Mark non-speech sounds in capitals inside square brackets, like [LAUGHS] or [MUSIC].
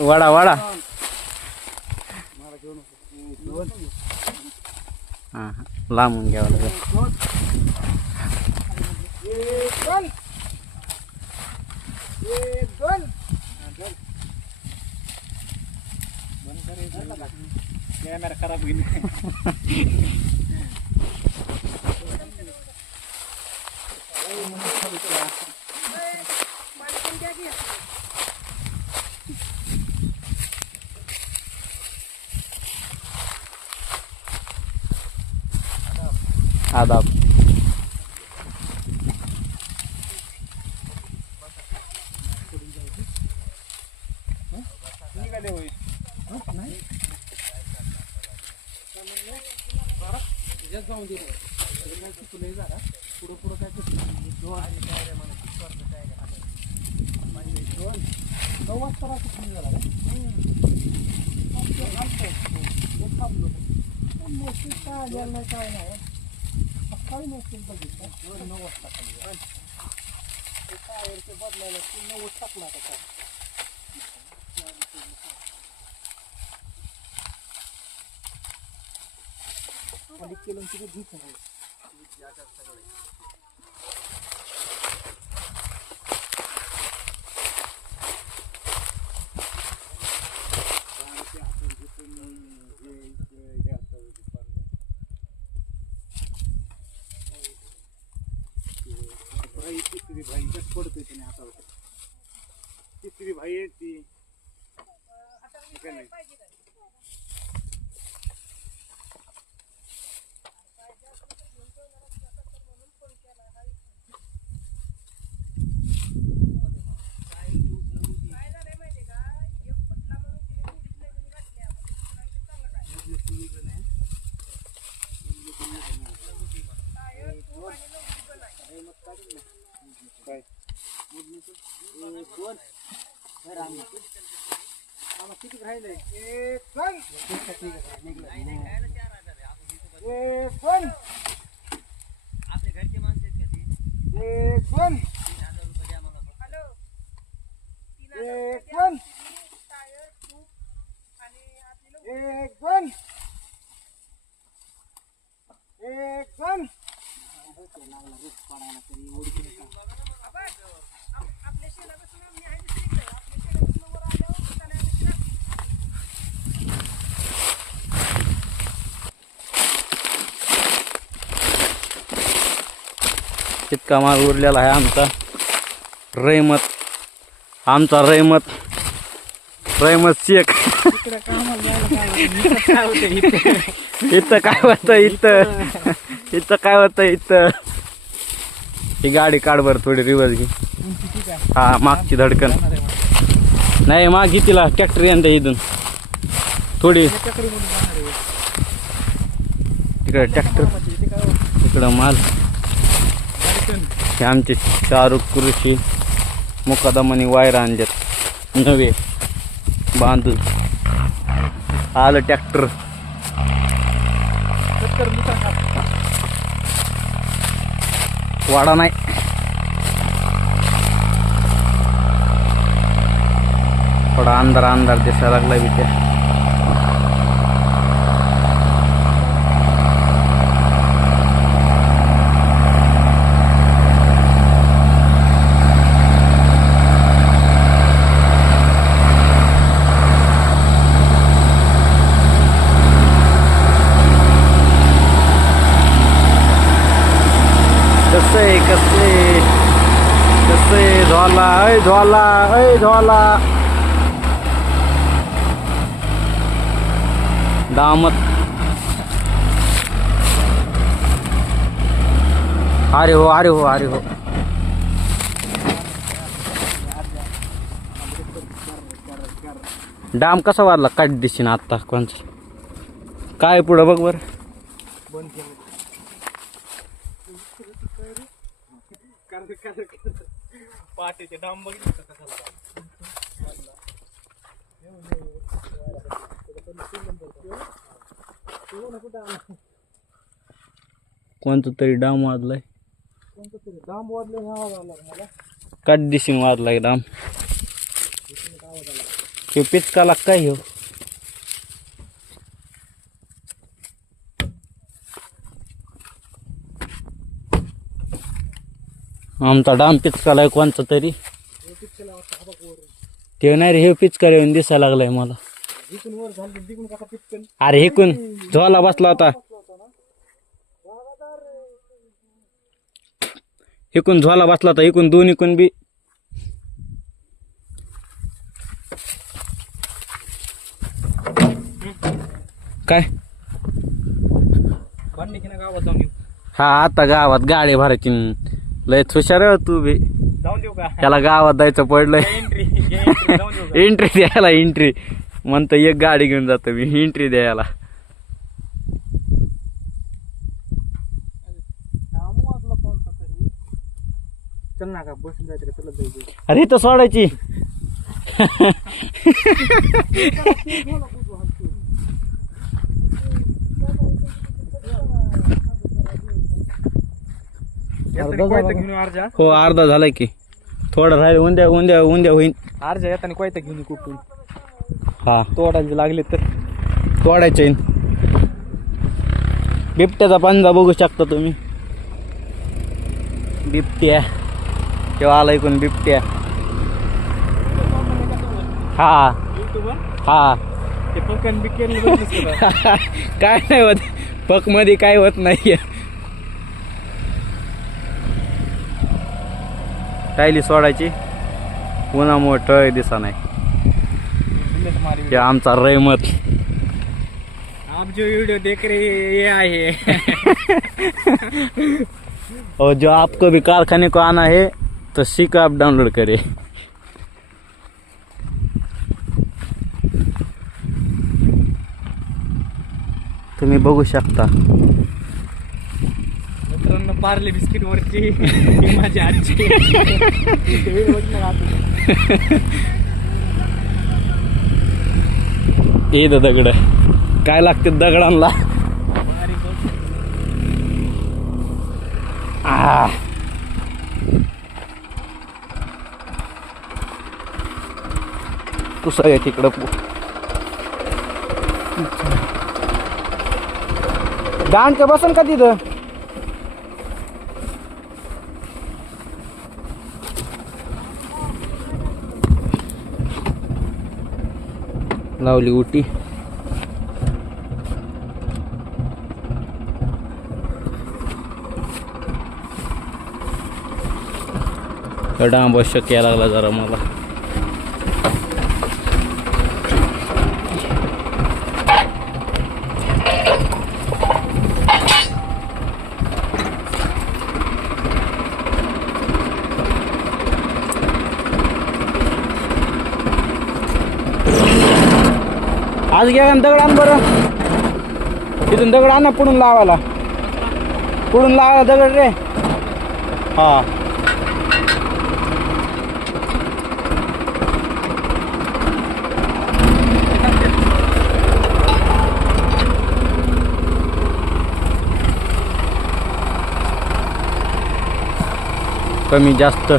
वाडा वाडा हा हा. लांबून घ्यावं लागेल आदाब. निघाले होईल जाऊन दे पुढं पुढं काय झाला थांबलो काय नाही काही नाही बघितलं. ते काय ते बदलायला की नव्वद टाकला का काय खाली केलं नाही भाई तिसरी भाई जग पडतोय त्याने आता तिसरी भाई आहे ती. काय नाही. आम्हाला किती राहिले एक पण एक पण आपले घरचे माणसं आहेत का ते एक पण तीन हजार रुपये द्या मला एक पण एक पण एक पण इतका माल उरलेला आहे आमचा. रैमत आमचा रैमत रैमत शेख. इथं काय होतं इथं? इथं काय होतं इथं? ही गाडी काढ बरं थोडी रिवर्स घे. हा मागची धडकन. नाही माग घे तिला ट्रॅक्टर यंदा इथून. थोडी. या तिकडे ट्रॅक्टर तिकडं इकडं माल. हे आमचे चारू कृषी मुकादमाने वायर आणल्यात. नवे बांधून. आलं ट्रॅक्टर वाडा नाही. थोडा अंधार अंधार दिसायला लागला विचार कसं आहे कसं आहे कसं आहे ऐ धोला ऐ धोला दामत. अरे हो अरे हो अरे हो. डाम कसा वाढला? काट दिशी ना आत्ता कोणचा? काय पुढं बघ बर. पहाटेचे डांब बघितले का कसा झाला? कोणतं तरी डाम वाजलाय. कोणतं तरी डाम वाजले आवाज आला मला काट दिशीन वाजलाय डाम हे पिचकाला काय हो? आमचा डाम पिचकाला आहे कोणचा तरी. ते नाही रे हे पिचकाला येऊन दिसायला लागलाय मला. अरे इकून झोला बसला होता. इकून झोला बसला होता इकून दोन इकून बी. काय? हा आता गावात गाडी भरायची. लय हुशार आहे तू बी. जाऊन देऊ का? त्याला गावात जायचं पडलंय. [LAUGHS] एंट्री जाऊन देऊ का? एंट्री द्यायला एंट्री म्हणतो एक गाडी घेऊन जातो मी एंट्री द्यायला. तरी चल ना का बसून जायचं का तुला जायचं. अरे इथं सोडायची. [LAUGHS] घेऊन अर्जा हो अर्धा झालाय की. थोडं राहील उद्या उद्या उद्या होईन. अर्जा येताना कोयता घेऊन कुठून? हा. तोडायला लागले तर? तोडायचे बिबट्याचा पंजा बघू शकता तुम्ही. बिबट्या. तेव्हा आला इकडून बिबट्या? हा. हा. ते पकन बिकेल बघितलं का? [LAUGHS] काय नाही होत. पकमध्ये काय होत नाही टायली सोडायची. उन्हामुळे टळ दिसा नाही. सुंदर तुम्हारी हे आमचा रैमत आप जो वीडियो देख रहे हैं, ये आहे. [LAUGHS] और जो आपको भी कारखाने को आना है तो सीख आप डाउनलोड करें. तुम्ही बघू शकता. मित्रांनो पार्ले बिस्किट वरची माझी आजची व्हिडिओ येत दगड. काय लागते दगडांना? कुसा आ. आहे तिकडं डांडचं बसन का तिथं? लावली उटी. डांब शक्य लागला जरा मला. आज घ्या दगड आण बरं. तिथून दगड आण पुढून लावायला. पुढून लावायला दगड रे. हा. कमी जास्त.